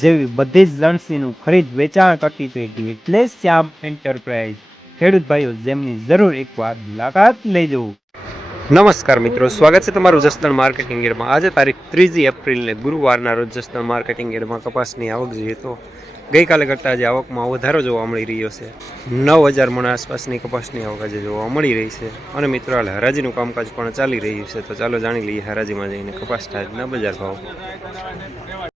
જેવી બધી જ લણસીનું ખરીદ વેચાણ કરતી પેઢી એટલે શ્યામ એન્ટરપ્રાઇઝ ખેડૂત ભાઈઓ, જેમની જરૂર એકવાર મુલાકાત લેજો. નમસ્કાર મિત્રો, સ્વાગત છે તમારું જસદણ માર્કેટિંગ યાર્ડમાં આજે તારીખ ત્રીજી એપ્રિલને ગુરુવારના રોજ જસદણ માર્કેટિંગ એરમાં કપાસની આવક જોઈએ તો ગઈકાલે કરતાં આજે આવકમાં વધારો જોવા મળી રહ્યો છે. નવ હજાર મણ આસપાસની કપાસની આવક આજે જોવા મળી રહી છે. અને મિત્રો, હાલ હરાજીનું કામકાજ પણ ચાલી રહ્યું છે. તો ચાલો જાણી લઈએ હરાજીમાં જઈને કપાસના આજના બજાર ભાવ.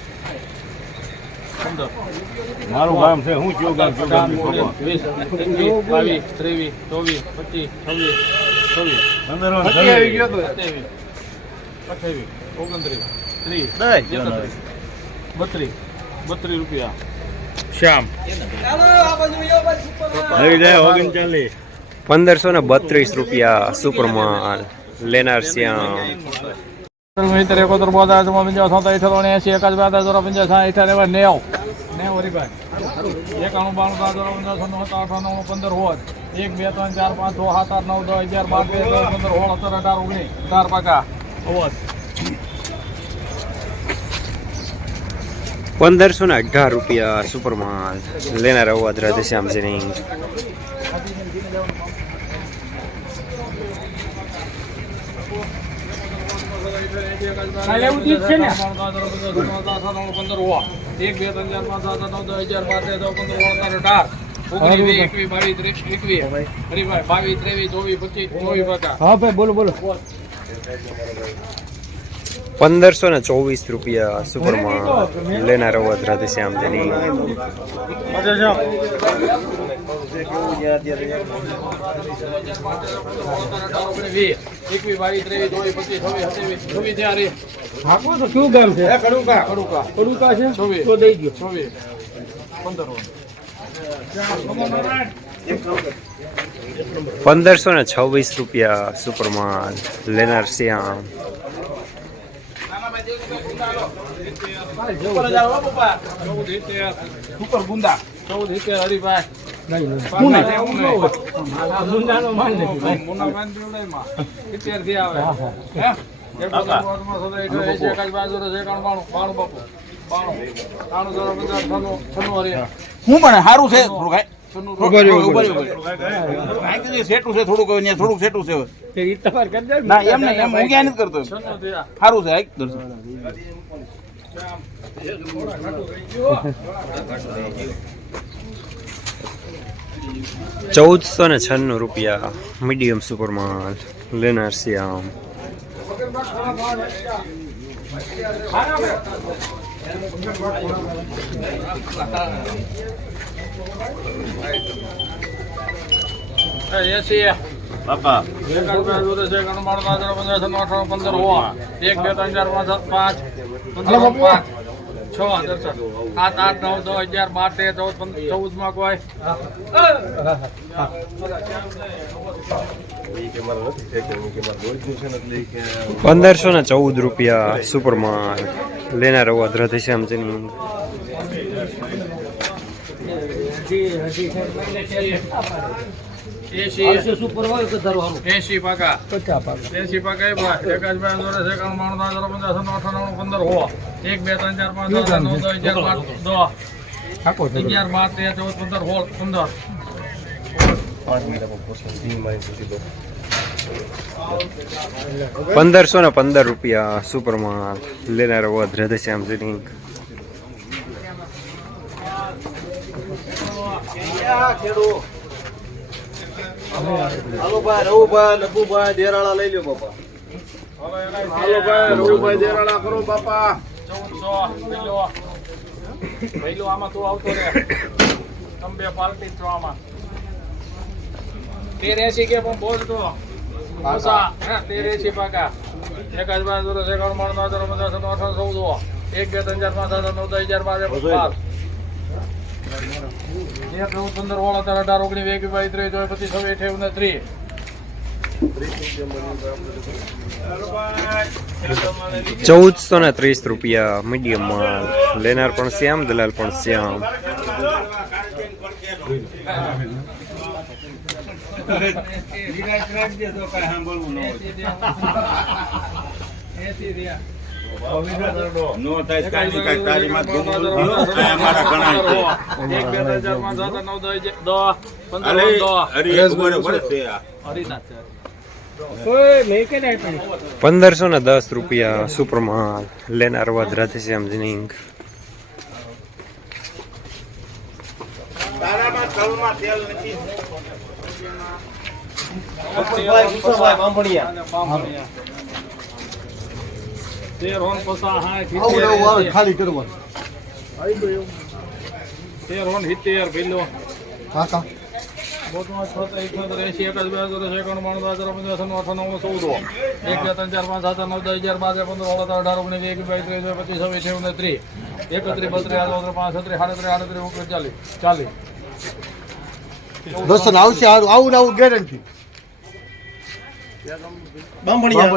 મારું ગામ છે હું કયું ગામ કયું ગામ વીસ એકવીસ બાવીસ ત્રેવીસ ચોવીસ પચીસ છવ્વીસ છવ્વીસ. પંદર સત્યાવીસ અઠાવીસ ઓગણત્રીસ. ત્રીસ. બત્રીસ. બત્રીસ રૂપિયા. શ્યામ. ઓગણચાલીસ પંદરસો ને બત્રીસ રૂપિયા સુપરમાલ લેનાર શ્યામ. મિત્ર એકોતેર બોતેર ચુમ્મા નેવ પંદર હોત એક બે ત્રણ ચાર પાંચ છ આઠ નવ દસ અગિયાર બાર તેર પંદર હોળ સત્તર અઢાર ઓગણીસ ચાર પાકા અવત પંદરસો ને અઢાર રૂપિયા સુપરમાલ લેનાર અવાજ રાધેશ્યામ સિંહ પંદર ને એક બે ત્રણ ચાર પાંચ સાત નવ દસ અગિયાર બાર તેર પંદર સોળ સત્તર અઢાર ઓગણીસ વીસ એકવીસ બાવીસ ત્રીસ એકવીસ હરીભાઈ બાવીસ ત્રેવીસ ચોવીસ રૂપિયા ચોવીસ લેનાર હા ભાઈ બોલો બોલો પંદરસો ને બાવીસ ત્રેવીસ ચોવીસ પચીસ છવ્વીસ સત્યાવીસ છવ્વીસ થયા રે હાકો તો શું ગામ છે કડુકા કડુકા કડુકા છે છવ્વીસ તો દઈ ગયો છવ્વીસ પંદર પંદરસો ને છવ્વીસ રૂપિયા સુપરમાન લેનાર શ્યામ ચૌદ સુપર ગુંદા ચૌદ હરીભાઈ પુના પુના. ગુંદાનો માલ નથી ભાઈ પુના માન પીવડાયમાં. સિત્તેરથી આવે. હું પણ સારું છે સેટું છે થોડુંક થોડુંક સેટું છે હવે. તે ઈ તમારે કરી દે ને. એમ નહીં એમ હું ક્યાં નથી કરતો સારું છે દર્શન ચૌદસો ને છન્નું રૂપિયા મીડિયમ સુપરમાલ લેનાર શ્યામ. બાપા. એક બે ત્રણ ચાર પાંચ સાત પાંચ પંદર પાંચ છ દર્શન સાત, આઠ, નવ, દસ, અગિયાર, બાર, તેર, ચૌદ ચૌદમાં કોઈ. પંદરસો ને ચૌદ રૂપિયા સુપરમાલ લેનાર અવાજ હજી સિંહ એસી સુપર હોય તો ધરો એસી પાકા. પચાસ પાકા. એસી પાકા એ ભાઈ. એકાદ બે હજાર એકાણું બાણું હજાર પંદર સત્તર અઠાણું પંદર હો એક બે ત્રણ ચાર પાંચ નવ દસ અગિયાર બાર દસ અગિયાર બાર તેર ચૌદ પંદર સોળ પંદર. પંદરસો ને પંદર રૂપિયા સુપરમાલ લેનાર અવાજ રાધેશ્યામ સિંહ હાલો ભાઈ રવુભાઈ લઘુભાઈ દેરાળા લઈ લ્યો બાપા. હાલો ભાઈ રઘુભાઈ દેરાળા કરો બાપા. ચૌદસો પેલો પહેલો આમાં તું આવતો રે તમે પાર્ટી છો આમાં. તેર એસી કે પણ બોલ તો. ઓછા હે તેર એસી પાકા. એક હજાર દોરો સેકન્ડ મણ નો દોરો પચાસ નો અઠાર ચૌદ એક બે ત્રણ ચાર પાંચ હજાર નવ દસ હજાર બાર એક ચૌદ પંદર સોળ હતા અઢાર ઓગણીસ એકવીસ બાવીસ ત્રેવીસ ચોવીસ પચીસ છવ્વીસ અઠ્યાવીસ ત્રીસ ચૌદસો ને ત્રીસ રૂપિયા મીડિયમ માલ. લેનાર પણ શ્યામ દલાલ પણ શ્યામ. નો થાય કાંઈ ધૂમ ઘણા છે. એક બે પાંચ નવ દસ દસ પંદર દસ અરે રહે છે આ. હરીનાથ છે. પંદરસો ને દસ રૂપિયા સુપરમા લેનાર વધ રાધેશ્યામ જીનિંગ. તારામાં તેર હોન પસા હાઠ ખાલી કરવા તેર હોન સિત્તેર ભીલો કાકા બોટમાં છોતેર, ઇઠ્યોતેર, એંશી, એકાદ, બે હજાર, એકાણું, બાણું, હજાર, પંદર, છન્નું, નવ ચૌદ. એક, બે, ત્રણ, ચાર, પાંચ, સાત, નવ, દસ, બાર, પંદર, સોળ, અઢાર, ઓગણીસ, એક બાવીસ, ત્રેવીસ, પચીસ, છવ્વીસ, ને ત્રીસ. એકત્રીસ, બત્રીસ, આડત્રીસ, પાંત્રીસ, સાડત્રીસ, આડત્રીસ, ઓગણત્રીસ, ચાલીસ. ચાલીસ. દર્શન આવશે હારું આવું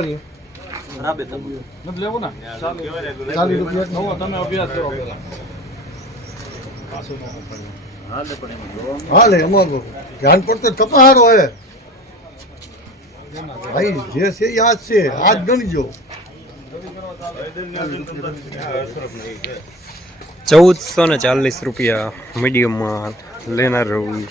ને આવું તમે. નથી લેવું ને? ચાલીસ. રૂપિયા. નવો તમે અભ્યાસ કરો પહેલા. હાલે અમારો ધ્યાન પડતો હે ભાઈ જે છે એ આજ છે આજ ગણજો ચૌદસો ને ચાલીસ રૂપિયા મીડિયમ માલ લેનાર રવિ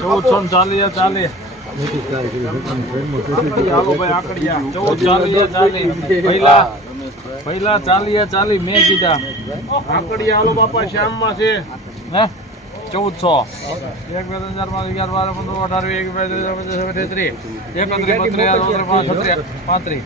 ચૌદસો ને ચાલીસ, ચાલીસ. પહેલા ચાલીએ ચાલી મેં કીધા. આકડિયા હાલો બાપા છે. હે? ચૌદસો. એક બે ત્રણ ચાર પાંચ અગિયાર બાર પંદર અઢાર એકવીસ બાવીસ ત્રેવીસ ચોવીસ પચીસ ત્રીસ બત્રીસ પાંચ છત્રીસ પાંત્રીસ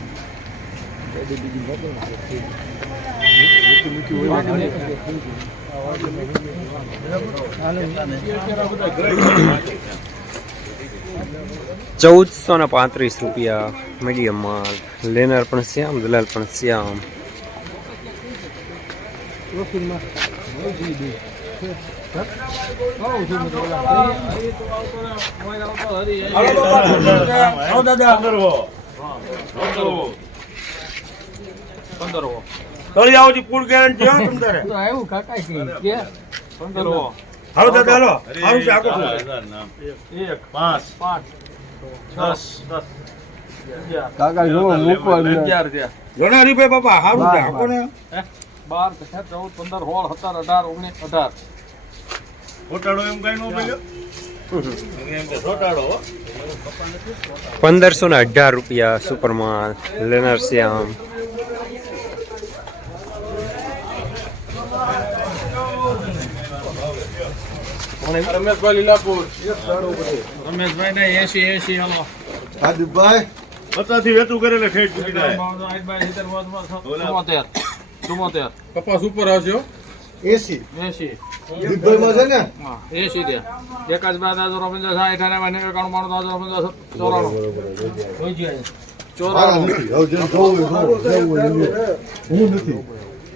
ચૌદસો ને પાંત્રીસ રૂપિયા મીડિયમ માલ લેનાર પણ શ્યામ દલાલ પણ શ્યામ. પંદર હો તળી આવો જી પૂર ગેરંટી હો તમ તારે. પંદર હો હાલો દાદા હાલો હારું છે આખું એક પાંચ પાંચ દસ દસ અગિયાર કાકા જો મૂકવા અગિયાર થયા ઘણા રૂપિયા બાપા હારું છે આખો ને હે? બાર તેર ચૌદ પંદર સોળ સત્તર અઢાર ઓગણીસ અઢાર ખોટાડો એમ કઈ નો બોલ્યો એમ કે ખોટાડો હો. પંદરસો ને અઢાર રૂપિયા સુપર માલ લેનાર શ્યામ રમેશભાઈ લીલાપુર. રમેશભાઈ ને એસી એસી હાલો. હાદીભાઈ પચાસથી વેતું કરેલે ઠેઠ ચૂકી જાય. ચુમ્મોતેર કપાસ ઉપર આવશે એસી એસી દીપભાઈમાં છે ને? હા એસી દે. એકાદ બાદ હજાર પંચાસ સાઠ અઠાણું બાણું એકાણું હજાર પંચાસ ચોરાણું. ચોરાણું. હું નથી.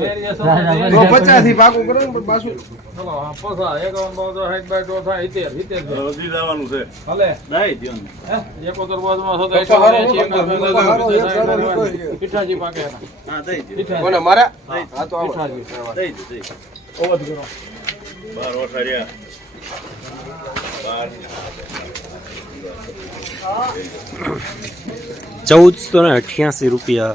variation તો ભાગું કરો ને પાછું. એકાવન, બાવન. હજી જવાનું છે. ભલે. એકોતેર. પીઠાજી. કરો. બાર ઓઠાર્યા. બાર. ચૌદસો ને અઠ્યાસી રૂપિયા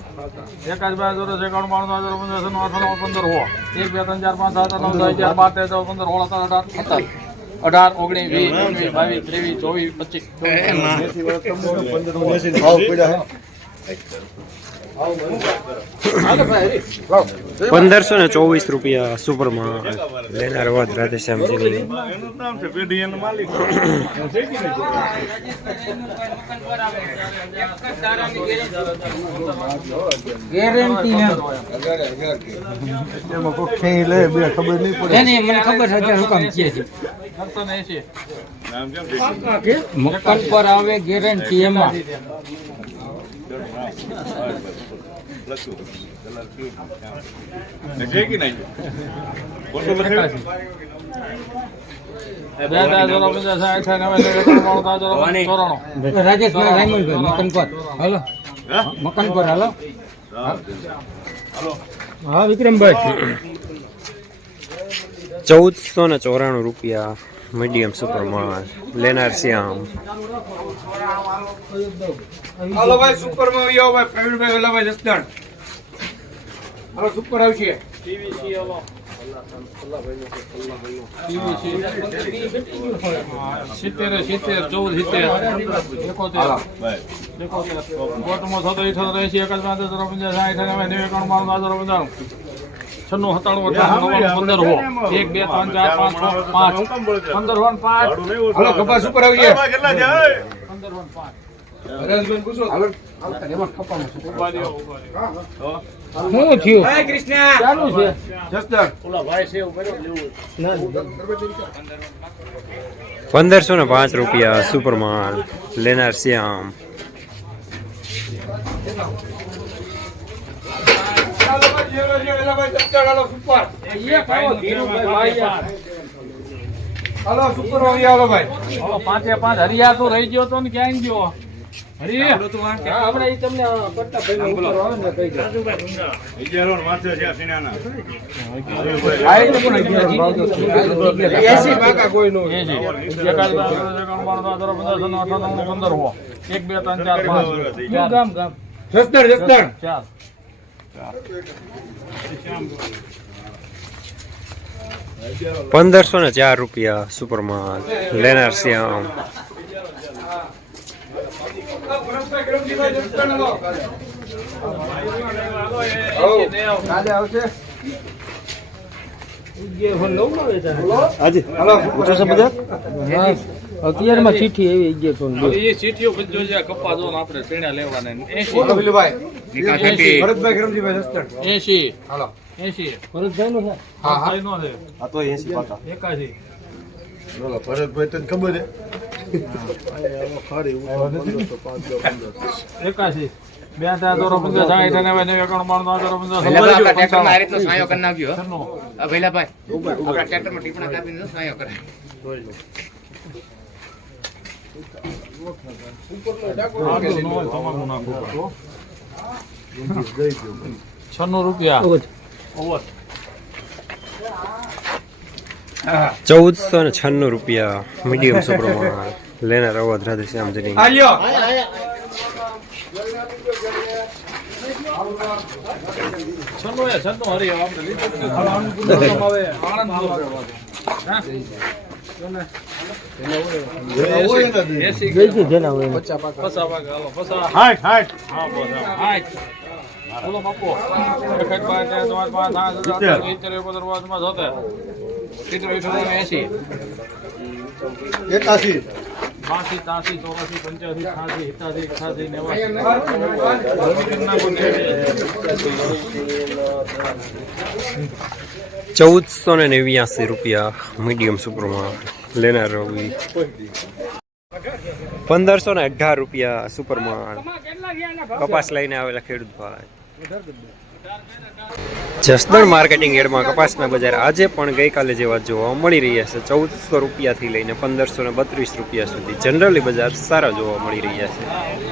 હાલ ભાઈ એસી દર્શન એક જ બે જોડે એકાણું બાણું હજાર પંદર સન્નું અઠાણું પંદર હો એક બે ત્રણ ચાર પાંચ સાત આઠ નવ દસ અગિયાર બાર તેર ચૌદ પંદર સોળ સત્તર અઢાર સત્તર અઢાર ઓગણીસ વીસ ઓગણીસ બાવીસ ત્રેવીસ ચોવીસ પચીસ પંદરસો ને ચોવીસ રૂપિયા સુપરમાં લેનાર વાત રાધેશ્યામજીની. એનું નામ છે પેઢી એનો માલિક એમાં કોઈ ખેઈ લે બે ખબર નહીં ખબર છે અત્યારે હુકમ છે. દર્શન એસી નામ કેમ છે મકાન પર આવે ગેરંટી એમાં. મકાન પર. હાલો. હા વિક્રમભાઈ. ચૌદસો ને ચોરાણું રૂપિયા. મીડિયમ સુપરમાં લેનાર શ્યામ હાલો ભાઈ સુપરમાં આવ્યો ભાઈ પ્રવીણભાઈ ઓલાભાઈ જસદણ હાલો સુપર આવશે છે હલો સિત્તેર સિત્તેર ચૌદ સિત્તેર એકોતેર એકોતેર કોટમાં થતો ઇઠોતેર એસી હજાર પંચાસ સાઠ નેવું એકાણું બાણું હજાર પંચાણું છન્નું સત્તાણું અઠાણું પંદર હો. એક બે ત્રણ ચાર પાંચ છ પાંચ. પંદર વન પાંચ. ભાડું નહીં ઓછું. હાલો કપા સુપર આવશે ભાઈ, કેટલા છે ઓય? પંદર વન પાંચ. હરેશભાઈ પૂછો. હાલો. ઊભા રહ્યો, ઊભા રહ્યો. શું થયું ચાલુ છે પંદરસો ને પાંચ રૂપિયા સુપરમાન લેનાર શ્યામ હાલો ભાઈ જેલો છે ઓલાભાઈ સુપર. એક આવો ધીરુભાઈ ભાઈ હલો સુપર આવી હાલો ભાઈ. હવે પાંચે પાંચ હરિયા તો રહી ગયો તો ને ક્યાં ગયો. હરી આપણે ઈ તમને પટ્ટા ભાઈ ઉપર આવે ને માથે છે બાકા કોઈ નો. હો ગામ ગામ? જસદણ જસદણ. પંદરસો ને ચાર રૂપિયા સુપરમાં લેનાર શ્યામ અત્યારમાં ચીઠી એવી ગઈ તો. એ ચીઠીઓ બધી છે કપ્પા જો આપણે સીણા લેવાના એસી ભરતભાઈ એસી હાલો. એસી ભરતભાઈ નું હા હા. નો છે. આ તો એસી પાકા. એકાશી. બોલો ભરતભાઈ તને ખબર છે? બે હજાર દોરો પંદર સાઠ અને એકાણું બાણું હજાર પંદર આપણા ટ્રેક્ટરમાં આ રીતનો સાયો કરી નાખ્યો હો. છન્નું. આપણા ટ્રેક્ટરમાં ટીપણા કાપીને સાયો કરે રૂપિયા. ચૌદસો ને છન્નું રૂપિયા મીડિયમ સુપરમાં લેનાર અવધ રાધેશ્યામજીની હાલ્યો. છન્નું બોલો બાપુ એક એક પાંચ બાસી ત્યાસી ચોરાસી પંચ્યાસી છ્યાસી સિત્યાસી અઠ્યાસી નેવાસી ચૌદસો ને નેવ્યાસી રૂપિયા મીડિયમ સુપરમાં લેનાર રવિ પંદરસો ને અઢાર રૂપિયા સુપરમાં કપાસ લઈને આવેલા ખેડૂત ભાઈ જસદણ માર્કેટિંગ એડમાં કપાસના બજાર આજે પણ ગઈકાલે જેવા જોવા મળી રહ્યા છે. ચૌદસો રૂપિયાથી લઈને પંદરસો ને બત્રીસ રૂપિયા સુધી જનરલી બજાર સારા જોવા મળી રહ્યા છે.